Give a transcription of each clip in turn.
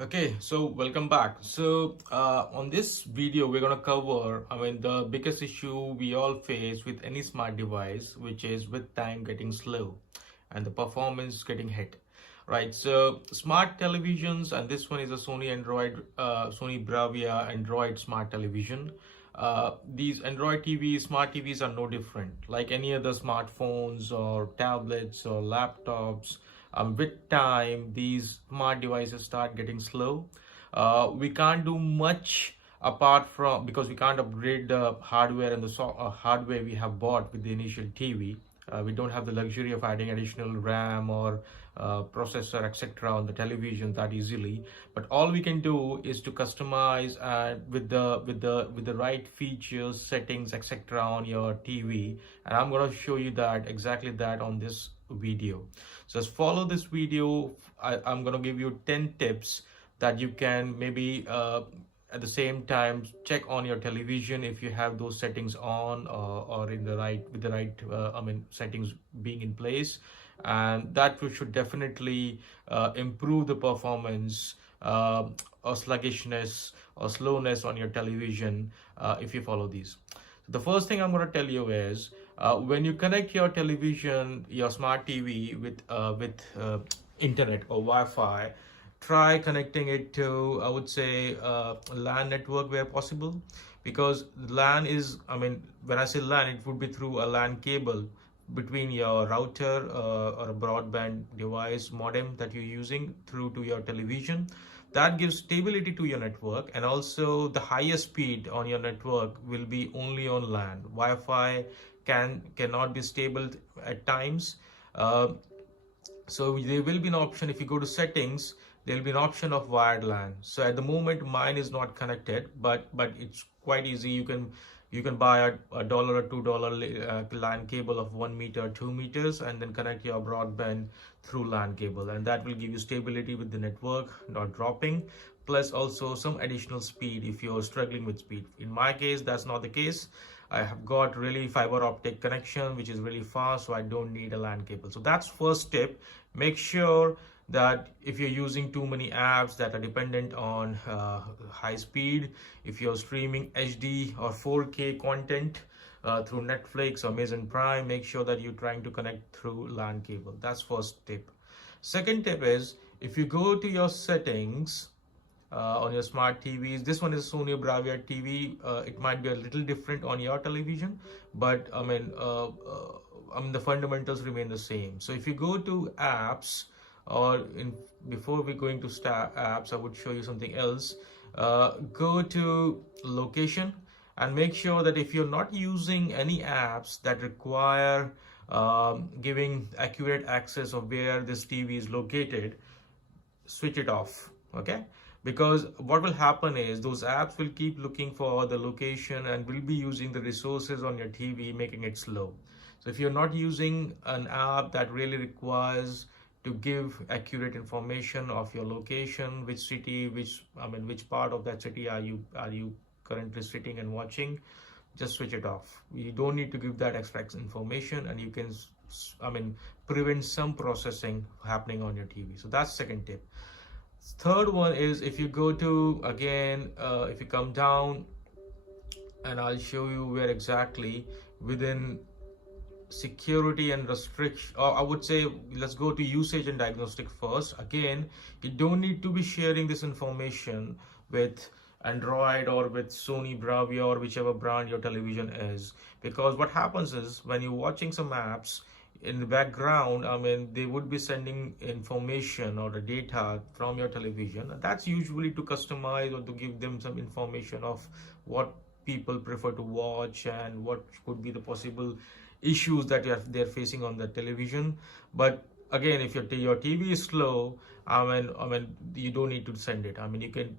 Okay, so welcome back. On this video, we're gonna cover, the biggest issue we all face with any smart device, which is with time getting slow and the performance getting hit. Right. So smart televisions, and this one is a Sony Bravia Android smart television. These Android TVs, smart TVs are no different. Like any other smartphones or tablets or laptops, with time, these smart devices start getting slow. We can't do much apart from because we can't upgrade the hardware and the hardware we have bought with the initial TV. We don't have the luxury of adding additional RAM or processor, etc., on the television that easily. But all we can do is to customize with the right features, settings, etc., on your TV. And I'm going to show you that exactly that on this video. So just follow this video. I'm going to give you 10 tips that you can maybe at the same time check on your television if you have those settings on, or in the right with the right settings being in place, and that should definitely improve the performance, or sluggishness or slowness on your television, if you follow these. The first thing I'm going to tell you is, when you connect your television, your smart TV with internet or Wi-Fi, try connecting it to, I would say, LAN network where possible, because LAN is, when I say LAN, it would be through a LAN cable between your router, or a broadband device modem that you're using through to your television. That gives stability to your network, and also the highest speed on your network will be only on LAN. Wi-Fi cannot be stable at times. So there will be an option. If you go to settings, there will be an option of wired LAN. So at the moment mine is not connected, but it's quite easy. You can buy a dollar or $2 LAN cable of 1 meter, 2 meters, and then connect your broadband through LAN cable, and that will give you stability with the network not dropping, plus also some additional speed if you're struggling with speed. In my case, that's not the case. I have got really fiber optic connection, which is really fast, so I don't need a LAN cable. So that's first tip. Make sure that if you're using too many apps that are dependent on high speed, if you're streaming HD or 4K content through Netflix or Amazon Prime, make sure that you're trying to connect through LAN cable. That's first tip. Second tip is, if you go to your settings on your smart TVs, this one is Sony Bravia TV. It might be a little different on your television, but the fundamentals remain the same. So if you go to apps, before we going to start apps, I would show you something else. Go to location and make sure that if you're not using any apps that require giving accurate access of where this TV is located, switch it off. Okay, because what will happen is those apps will keep looking for the location and will be using the resources on your TV, making it slow. So if you're not using an app that really requires to give accurate information of your location, which city, which part of that city are you currently sitting and watching, just switch it off. You don't need to give that extra information, and you can prevent some processing happening on your TV. So that's second tip. Third one is, if you go to, again, if you come down, and I'll show you where exactly, within security and restriction, or I would say, let's go to usage and diagnostic first. Again, you don't need to be sharing this information with Android or with Sony Bravia or whichever brand your television is, because what happens is, when you're watching some apps in the background, they would be sending information or the data from your television, and that's usually to customize or to give them some information of what people prefer to watch and what could be the possible issues that they're facing on the television. But again, if your TV is slow, you don't need to send it. You can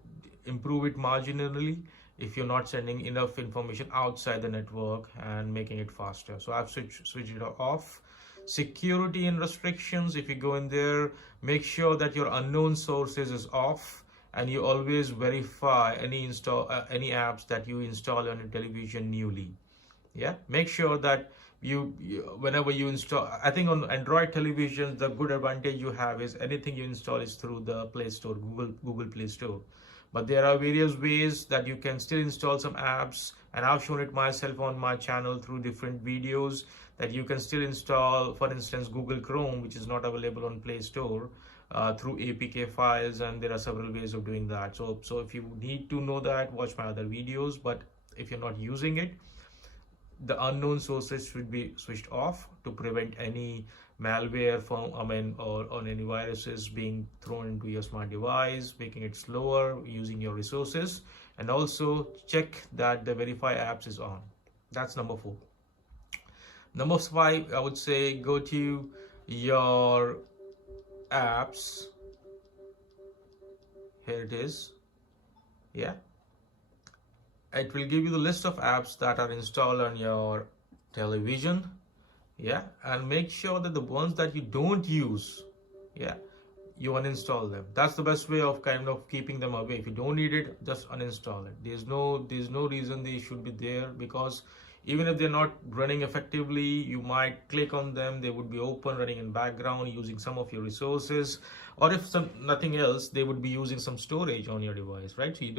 improve it marginally if you're not sending enough information outside the network and making it faster. So I've switched it off. Security and restrictions, if you go in there, make sure that your unknown sources is off, and you always verify any apps that you install on your television newly. Yeah, make sure that whenever you install, I think on Android televisions, the good advantage you have is anything you install is through the Play Store, Google Play Store. But there are various ways that you can still install some apps, and I've shown it myself on my channel through different videos that you can still install, for instance, Google Chrome, which is not available on Play Store, through APK files, and there are several ways of doing that. So if you need to know that, watch my other videos. But if you're not using it, the unknown sources should be switched off to prevent any malware from, or on any viruses being thrown into your smart device, making it slower, using your resources. And also check that the verify apps is on. That's number 4. Number 5, I would say go to your apps. Here it is. Yeah, it will give you the list of apps that are installed on your television. Yeah, and make sure that the ones that you don't use, yeah, you uninstall them. That's the best way of kind of keeping them away. If you don't need it, just uninstall it. There's no reason they should be there, because even if they're not running effectively, you might click on them, they would be open, running in background, using some of your resources, or if nothing else, they would be using some storage on your device, right? So if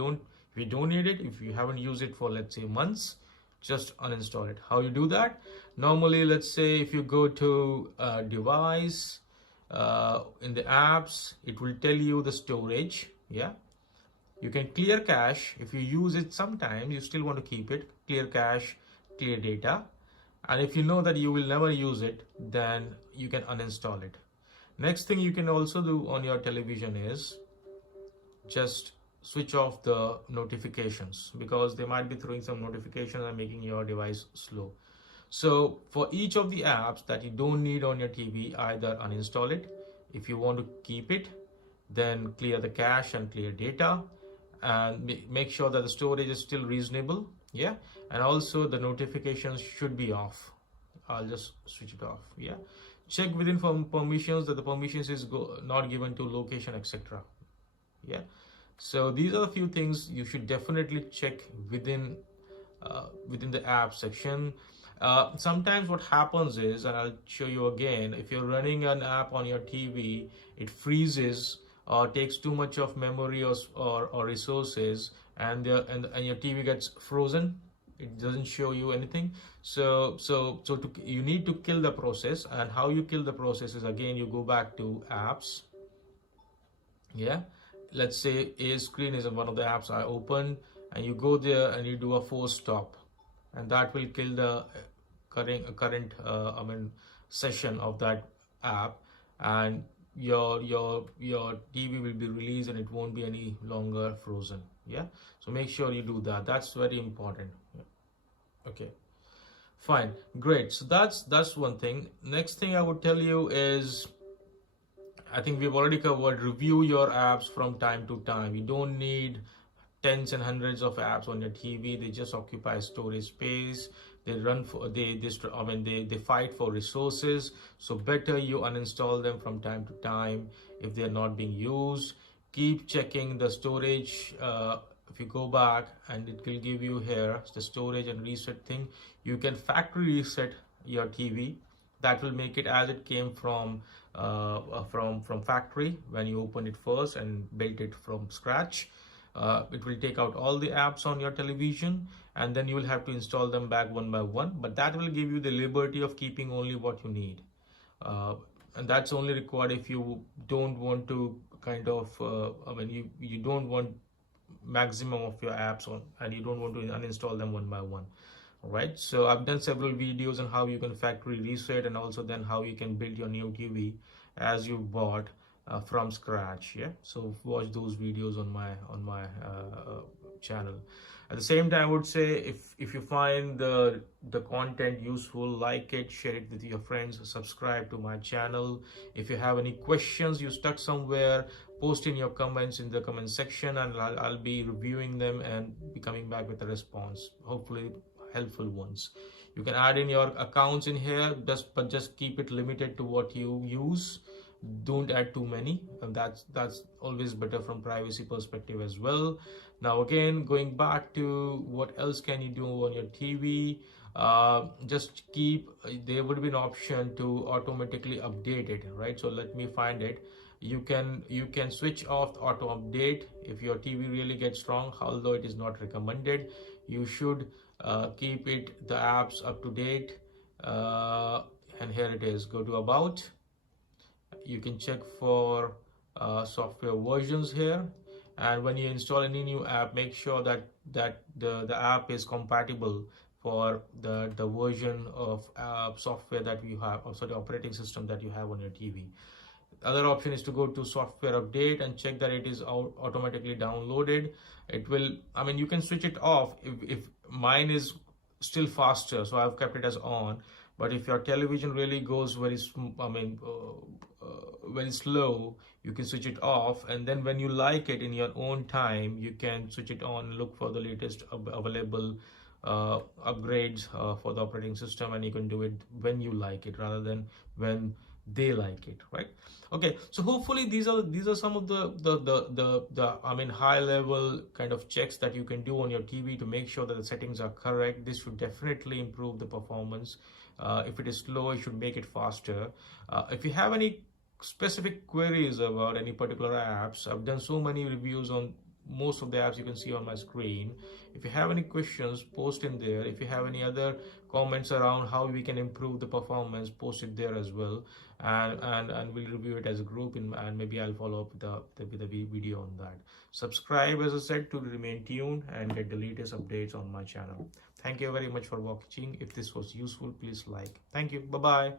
you don't need it, if you haven't used it for, let's say, months, just uninstall it. How you do that? Normally, let's say if you go to device, in the apps, it will tell you the storage. Yeah, you can clear cache. If you use it sometimes, you still want to keep it, clear cache, clear data. And if you know that you will never use it, then you can uninstall it. Next thing you can also do on your television is just switch off the notifications, because they might be throwing some notifications and making your device slow. So for each of the apps that you don't need on your TV, either uninstall it. If you want to keep it, then clear the cache and clear data, and make sure that the storage is still reasonable. Yeah, and also the notifications should be off. I'll just switch it off. Yeah, check within permissions that the permissions is not given to location, etc. Yeah, so these are the few things you should definitely check within the app section. Sometimes what happens is, and I'll show you again, if you're running an app on your TV, it freezes or takes too much of memory or resources, and your TV gets frozen. It doesn't show you anything. So you need to kill the process. And how you kill the process is, again, you go back to apps. Yeah, let's say A screen is one of the apps I opened, and you go there and you do a force stop, and that will kill the current session of that app, and your TV will be released and it won't be any longer frozen. Yeah, so make sure you do that. That's very important. Yeah. Okay, fine, great. So that's one thing. Next thing I would tell you is, I think we've already covered, review your apps from time to time. You don't need tens and hundreds of apps on your TV. They just occupy storage space. They run for they fight for resources. So better you uninstall them from time to time if they are not being used. Keep checking the storage. If you go back, and it will give you here the storage and reset thing. You can factory reset your TV. That will make it as it came from factory when you open it first and built it from scratch. It will take out all the apps on your television, and then you will have to install them back one by one. But that will give you the liberty of keeping only what you need, and that's only required if you don't want to kind of you don't want maximum of your apps on, and you don't want to uninstall them one by one. All right, so I've done several videos on how you can factory reset, and also then how you can build your new TV as you bought from scratch. Yeah, so watch those videos on my channel. At the same time, I would say, if you find the content useful, like it, share it with your friends, subscribe to my channel. If you have any questions, you stuck somewhere, post in your comments in the comment section, and I'll be reviewing them and be coming back with a response, hopefully helpful ones. You can add in your accounts in here, but just keep it limited to what you use. Don't add too many, and that's always better from privacy perspective as well. Now again, going back to what else can you do on your TV, just keep, there would be an option to automatically update it, right? So let me find it. You can switch off the auto update if your TV really gets strong, although it is not recommended. You should keep it, the apps up to date. And here it is, go to about. You can check for software versions here, and when you install any new app, make sure that the app is compatible for the version of software that you have, also the operating system that you have on your TV. Other option is to go to software update and check that it is automatically downloaded. It will, I mean, you can switch it off if mine is still faster, so I've kept it as on. But if your television really goes very very slow, you can switch it off, and then when you like it in your own time, you can switch it on, look for the latest available upgrades for the operating system, and you can do it when you like it rather than when they like it, right? Okay, so hopefully these are some of the I mean, high level kind of checks that you can do on your TV to make sure that the settings are correct. This should definitely improve the performance. If it is slow, you should make it faster. If you have any specific queries about any particular apps, I've done so many reviews on most of the apps you can see on my screen. If you have any questions, post in there. If you have any other comments around how we can improve the performance, post it there as well, and we'll review it as a group, and maybe I'll follow up with a video on that. Subscribe, as I said, to remain tuned and get the latest updates on my channel. Thank you very much for watching. If this was useful, please like. Thank you. Bye bye.